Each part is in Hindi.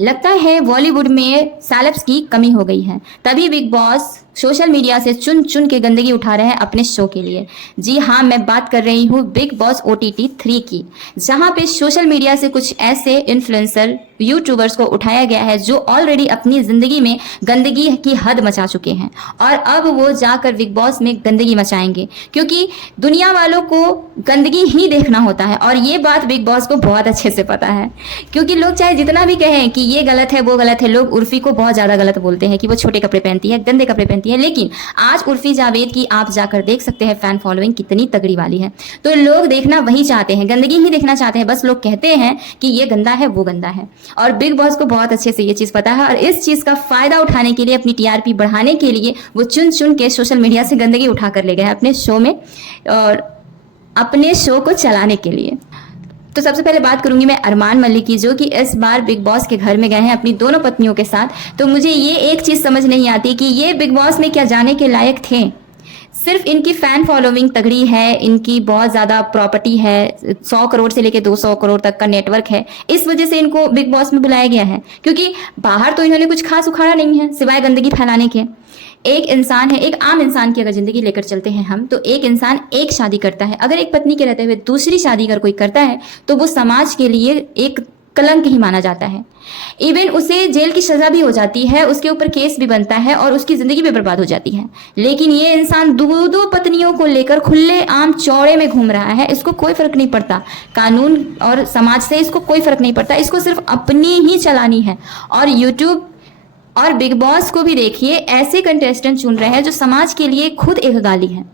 लगता है बॉलीवुड में सेलेब्स की कमी हो गई है, तभी बिग बॉस सोशल मीडिया से चुन चुन के गंदगी उठा रहे हैं अपने शो के लिए। जी हाँ, मैं बात कर रही हूँ बिग बॉस OTT 3 की, जहाँ पे सोशल मीडिया से कुछ ऐसे इन्फ्लुएंसर यूट्यूबर्स को उठाया गया है जो ऑलरेडी अपनी जिंदगी में गंदगी की हद मचा चुके हैं और अब वो जाकर बिग बॉस में गंदगी मचाएंगे, क्योंकि दुनिया वालों को गंदगी ही देखना होता है और ये बात बिग बॉस को बहुत अच्छे से पता है। क्योंकि लोग चाहे जितना भी कहें कि ये गलत है वो गलत है, लोग उर्फी को बहुत ज्यादा गलत बोलते हैं कि वो छोटे कपड़े पहनती है, गंदे कपड़े पहनती है, लेकिन आज उर्फी जावेद की आप जाकर देख सकते हैं फैन फॉलोइंग कितनी तगड़ी वाली है। तो लोग देखना वही चाहते हैं, गंदगी ही देखना चाहते हैं, बस लोग कहते हैं कि ये गंदा है वो गंदा है। और बिग बॉस को बहुत अच्छे से ये चीज पता है और इस चीज का फायदा उठाने के लिए, अपनी TRP बढ़ाने के लिए वो चुन चुन के सोशल मीडिया से गंदगी उठा कर ले गए हैं अपने शो में और अपने शो को चलाने के लिए। तो सबसे पहले बात करूंगी मैं अरमान मलिक की, जो कि इस बार बिग बॉस के घर में गए हैं अपनी दोनों पत्नियों के साथ। तो मुझे ये एक चीज समझ नहीं आती कि ये बिग बॉस में क्या जाने के लायक थे। सिर्फ इनकी फैन फॉलोइंग तगड़ी है, इनकी बहुत ज्यादा प्रॉपर्टी है, 100 करोड़ से लेकर 200 करोड़ तक का नेटवर्क है, इस वजह से इनको बिग बॉस में बुलाया गया है। क्योंकि बाहर तो इन्होंने कुछ खास उखाड़ा नहीं है सिवाय गंदगी फैलाने के। एक इंसान है, एक आम इंसान की अगर जिंदगी लेकर चलते हैं हम, तो एक इंसान एक शादी करता है, अगर एक पत्नी के रहते हुए दूसरी शादी अगर कोई करता है तो वो समाज के लिए एक कलंक ही माना जाता है। इवन उसे जेल की सजा भी हो जाती है, उसके ऊपर केस भी बनता है और उसकी जिंदगी भी बर्बाद हो जाती है। लेकिन ये इंसान दो दो पत्नियों को लेकर खुले आम चौड़े में घूम रहा है, इसको कोई फर्क नहीं पड़ता, कानून और समाज से इसको कोई फर्क नहीं पड़ता, इसको सिर्फ अपनी ही चलानी है। और यूट्यूब और बिग बॉस को भी देखिए, ऐसे कंटेस्टेंट चुन रहे हैं जो समाज के लिए खुद एक गाली है।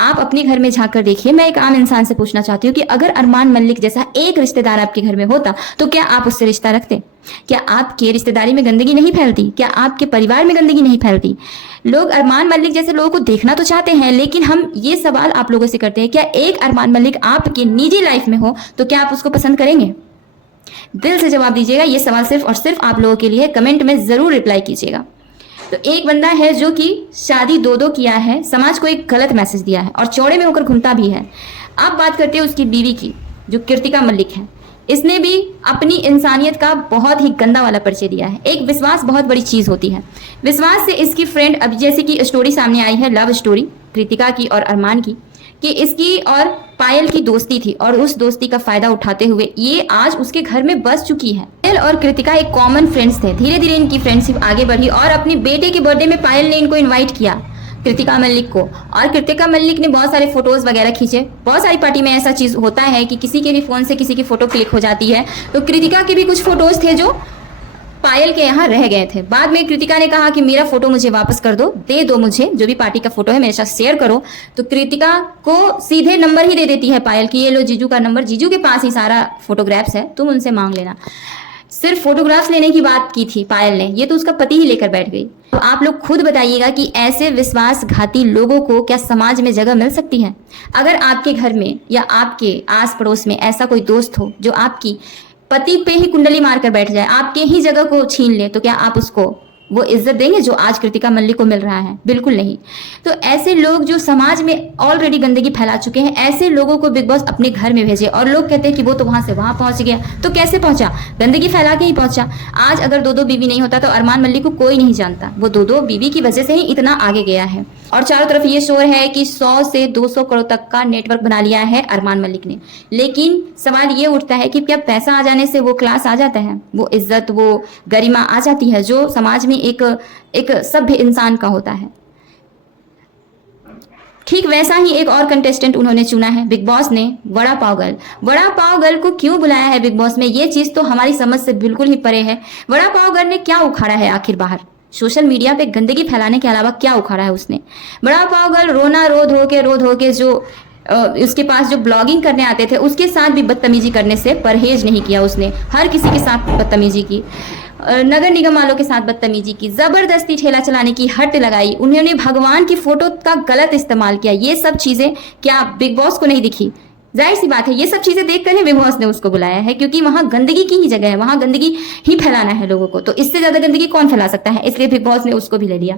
आप अपने घर में झांक कर देखिए। मैं एक आम इंसान से पूछना चाहती हूँ कि अगर अरमान मलिक जैसा एक रिश्तेदार आपके घर में होता तो क्या आप उससे रिश्ता रखते? क्या आपके रिश्तेदारी में गंदगी नहीं फैलती? क्या आपके परिवार में गंदगी नहीं फैलती? लोग अरमान मलिक जैसे लोगों को देखना तो चाहते हैं, लेकिन हम ये सवाल आप लोगों से करते हैं, क्या एक अरमान मलिक आपके निजी लाइफ में हो तो क्या आप उसको पसंद करेंगे? दिल से जवाब दीजिएगा। ये सवाल सिर्फ और सिर्फ आप लोगों के लिए, कमेंट में जरूर रिप्लाई कीजिएगा। तो एक बंदा है जो कि शादी दो किया है, समाज को एक गलत मैसेज दिया है और चौड़े में होकर घूमता भी है। आप बात करते हैं उसकी बीवी की, जो कृतिका मलिक है। इसने भी अपनी इंसानियत का बहुत ही गंदा वाला परिचय दिया है। एक विश्वास बहुत बड़ी चीज होती है। विश्वास से इसकी फ्रेंड, अब जैसे कि स्टोरी सामने आई है, लव स्टोरी कृतिका की और अरमान की, कि इसकी और पायल की दोस्ती थी और उस दोस्ती का फायदा उठाते हुए ये आज उसके घर में बस चुकी है। पायल और कृतिका एक कॉमन फ्रेंड्स थे, धीरे धीरे इनकी फ्रेंडशिप आगे बढ़ी और अपने बेटे के बर्थडे में पायल ने इनको इनवाइट किया, कृतिका मलिक को। और कृतिका मलिक ने बहुत सारे फोटोज वगैरह खींचे। बहुत सारी पार्टी में ऐसा चीज होता है कि किसी के भी फोन से किसी की फोटो क्लिक हो जाती है, तो कृतिका के भी कुछ फोटोज थे जो पायल के यहाँ रह गए थे। बाद में कृतिका ने कहा कि मेरा फोटो मुझे वापस कर दो, दे दो मुझे, जो भी पार्टी का फोटो है मेरे साथ शेयर करो। तो कृतिका को सीधे नंबर ही दे देती है पायल की, ये लो जीजू का नंबर, जीजू के पास ही सारा फोटोग्राफ्स है, तुम उनसे मांग लेना। सिर्फ फोटोग्राफ्स लेने की बात की थी पायल ने, ये तो उसका पति ही लेकर बैठ गई। तो आप लोग खुद बताइएगा कि ऐसे विश्वासघाती लोगों को क्या समाज में जगह मिल सकती है? अगर आपके घर में या आपके आस पड़ोस में ऐसा कोई दोस्त हो जो आपकी पति पे ही कुंडली मारकर बैठ जाए, आपके ही जगह को छीन ले, तो क्या आप उसको वो इज्जत देंगे जो आज कृतिका मलिक को मिल रहा है? बिल्कुल नहीं। तो ऐसे लोग जो समाज में ऑलरेडी गंदगी फैला चुके हैं, ऐसे लोगों को बिग बॉस अपने घर में भेजे। और लोग कहते हैं कि वो तो वहां से वहां पहुंच गया, तो कैसे पहुंचा? गंदगी फैला के ही पहुंचा। आज अगर दो बीवी नहीं होता तो अरमान मलिक को कोई नहीं जानता, वो दो बीवी की वजह से ही इतना आगे गया है। और चारों तरफ ये शोर है कि 100 से 200 करोड़ तक का नेटवर्क बना लिया है अरमान मलिक ने। लेकिन सवाल ये उठता है कि क्या पैसा आ जाने से वो क्लास आ जाता है, वो इज्जत, वो गरिमा आ जाती है जो समाज में एक सभ्य इंसान का होता है? ठीक वैसा ही एक और कंटेस्टेंट उन्होंने चुना है बिग बॉस ने, वड़ा पाव गर्ल। वड़ा पाव गर्ल को क्यों बुलाया है बिग बॉस में, ये चीज तो हमारी समझ से बिल्कुल ही परे है। वड़ा पाव गर्ल ने क्या उखाड़ा है आखिर बाहर? सोशल मीडिया पे गंदगी फैलाने के अलावा क्या उखाड़ा है उसने? बड़ा पाव गर्ल रोना रो धो के जो उसके पास जो ब्लॉगिंग करने आते थे उसके साथ भी बदतमीजी करने से परहेज नहीं किया उसने। हर किसी के साथ बदतमीजी की, नगर निगम वालों के साथ बदतमीजी की, जबरदस्ती ठेला चलाने की हट लगाई, उन्होंने भगवान की फोटो का गलत इस्तेमाल किया। ये सब चीजें क्या बिग बॉस को नहीं दिखी? जाहिर सी बात है, ये सब चीजें देखकर ही बिग बॉस ने उसको बुलाया है, क्योंकि वहां गंदगी की ही जगह है, वहां गंदगी ही फैलाना है लोगों को। तो इससे ज्यादा गंदगी कौन फैला सकता है? इसलिए बिग बॉस ने उसको भी ले लिया।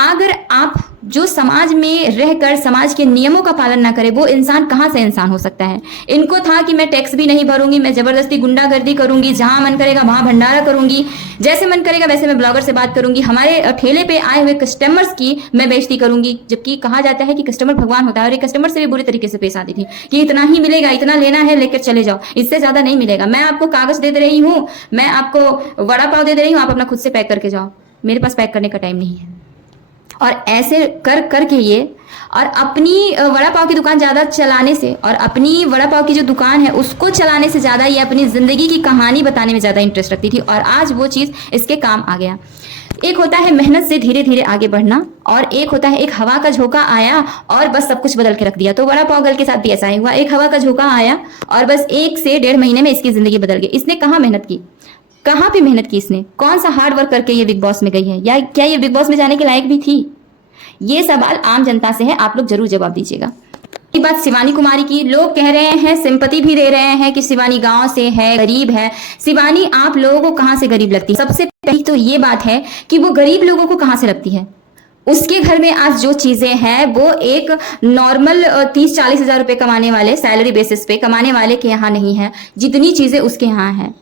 अगर आप जो समाज में रहकर समाज के नियमों का पालन ना करे, वो इंसान कहाँ से इंसान हो सकता है। इनको था कि मैं टैक्स भी नहीं भरूंगी, मैं जबरदस्ती गुंडागर्दी करूंगी, जहां मन करेगा वहां भंडारा करूंगी, जैसे मन करेगा वैसे मैं ब्लॉगर से बात करूंगी, हमारे ठेले पे आए हुए कस्टमर्स की मैं बेइज्जती करूंगी। जबकि कहा जाता है कि कस्टमर भगवान होता है, और एक कस्टमर से भी बुरी तरीके से पेश आती थी कि इतना ही मिलेगा, इतना लेना है लेकर चले जाओ, इससे ज्यादा नहीं मिलेगा, मैं आपको कागज दे रही हूँ, मैं आपको वड़ा पाव दे रही हूँ, आप अपना खुद से पैक करके जाओ, मेरे पास पैक करने का टाइम नहीं है। और ऐसे कर के ये, और अपनी वड़ा पाव की दुकान ज़्यादा चलाने से, और अपनी वड़ा पाव की जो दुकान है उसको चलाने से ज़्यादा ये अपनी ज़िंदगी की कहानी बताने में ज़्यादा इंटरेस्ट रखती थी, और आज वो चीज़ इसके काम आ गया। एक होता है मेहनत से धीरे धीरे आगे बढ़ना, और एक होता है एक हवा का झोंका आया और बस सब कुछ बदल के रख दिया। तो वड़ा पाव गर्ल के साथ भी ऐसा ही हुआ, एक हवा का झोंका आया और बस 1 से 1.5 महीने में इसकी ज़िंदगी बदल गई। इसने कहाँ मेहनत की, कहाँ पे मेहनत की इसने, कौन सा हार्ड वर्क करके ये बिग बॉस में गई है, या क्या ये बिग बॉस में जाने के लायक भी थी? ये सवाल आम जनता से है, आप लोग जरूर जवाब दीजिएगा। एक बात शिवानी कुमारी की, लोग कह रहे हैं, सिंपैथी भी दे रहे हैं कि शिवानी गांव से है, गरीब है। शिवानी आप लोगों को कहां से गरीब लगती है? सबसे पहली तो ये बात है कि वो गरीब लोगों को कहां से लगती है। उसके घर में आज जो चीजें हैं वो एक नॉर्मल 30-40 हजार रुपए कमाने वाले, सैलरी बेसिस पे कमाने वाले के यहाँ नहीं है, जितनी चीजें उसके यहाँ है।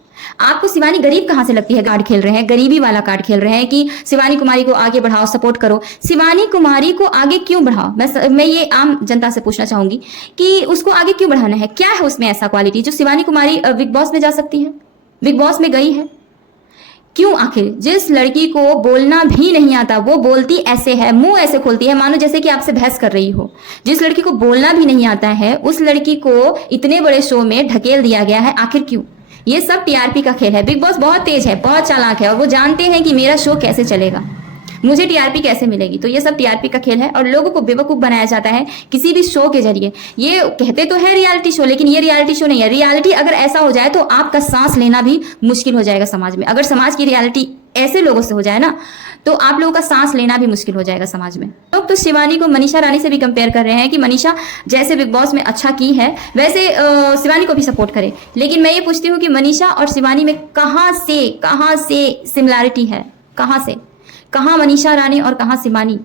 आपको शिवानी गरीब कहां से लगती है? कार्ड खेल रहे हैं, गरीबी वाला कार्ड खेल रहे हैं कि शिवानी कुमारी को आगे बढ़ाओ, सपोर्ट करो। शिवानी कुमारी को आगे क्यों बढ़ाओ? मैं ये आम जनता से पूछना चाहूंगी कि उसको आगे क्यों बढ़ाना है? क्या है उसमें ऐसा क्वालिटी जो शिवानी कुमारी बिग बॉस में जा सकती है, बिग बॉस में गई है? क्यों? आखिर जिस लड़की को बोलना भी नहीं आता वो बोलती ऐसे है, मुंह ऐसे खोलती है मानो जैसे कि आपसे बहस कर रही हो। जिस लड़की को बोलना भी नहीं आता है उस लड़की को इतने बड़े शो में ढकेल दिया गया है, आखिर क्यों? ये सब टीआरपी का खेल है। बिग बॉस बहुत तेज है, बहुत चालाक है, और वो जानते हैं कि मेरा शो कैसे चलेगा, मुझे टीआरपी कैसे मिलेगी। तो ये सब टीआरपी का खेल है, और लोगों को बेवकूफ बनाया जाता है किसी भी शो के जरिए। ये कहते तो है रियलिटी शो, लेकिन ये रियलिटी शो नहीं है। रियलिटी अगर ऐसा हो जाए तो आपका सांस लेना भी मुश्किल हो जाएगा समाज में। अगर समाज की रियलिटी ऐसे लोगों से हो जाए ना, तो आप लोगों का सांस लेना भी मुश्किल हो जाएगा समाज में। लोग तो शिवानी को मनीषा रानी से भी कंपेयर कर रहे हैं कि मनीषा जैसे बिग बॉस में अच्छा की है वैसे शिवानी को भी सपोर्ट करे। लेकिन मैं ये पूछती हूँ कि मनीषा और शिवानी में कहाँ से सिमिलैरिटी है? कहाँ मनीषा रानी और कहाँ शिवानी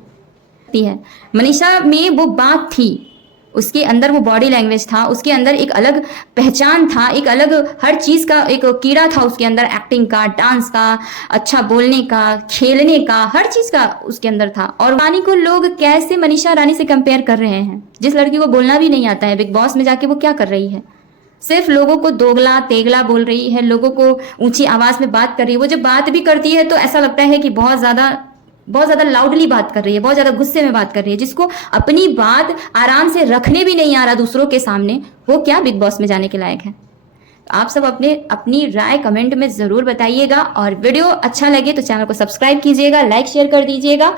है? मनीषा में वो बात थी, उसके अंदर वो बॉडी लैंग्वेज था, उसके अंदर एक अलग पहचान था, एक अलग हर चीज का एक कीड़ा था उसके अंदर, एक्टिंग का, डांस का, अच्छा बोलने का, खेलने का, हर चीज का उसके अंदर था। और रानी को लोग कैसे मनीषा रानी से कंपेयर कर रहे हैं, जिस लड़की को बोलना भी नहीं आता है। बिग बॉस में जाके वो क्या कर रही है? सिर्फ लोगों को दोगला तेगला बोल रही है, लोगों को ऊंची आवाज में बात कर रही है। वो जब बात भी करती है तो ऐसा लगता है कि बहुत ज्यादा लाउडली बात कर रही है, बहुत ज्यादा गुस्से में बात कर रही है। जिसको अपनी बात आराम से रखने भी नहीं आ रहा दूसरों के सामने, वो क्या बिग बॉस में जाने के लायक है? आप सब अपनी राय कमेंट में जरूर बताइएगा, और वीडियो अच्छा लगे तो चैनल को सब्सक्राइब कीजिएगा, लाइक शेयर कर दीजिएगा,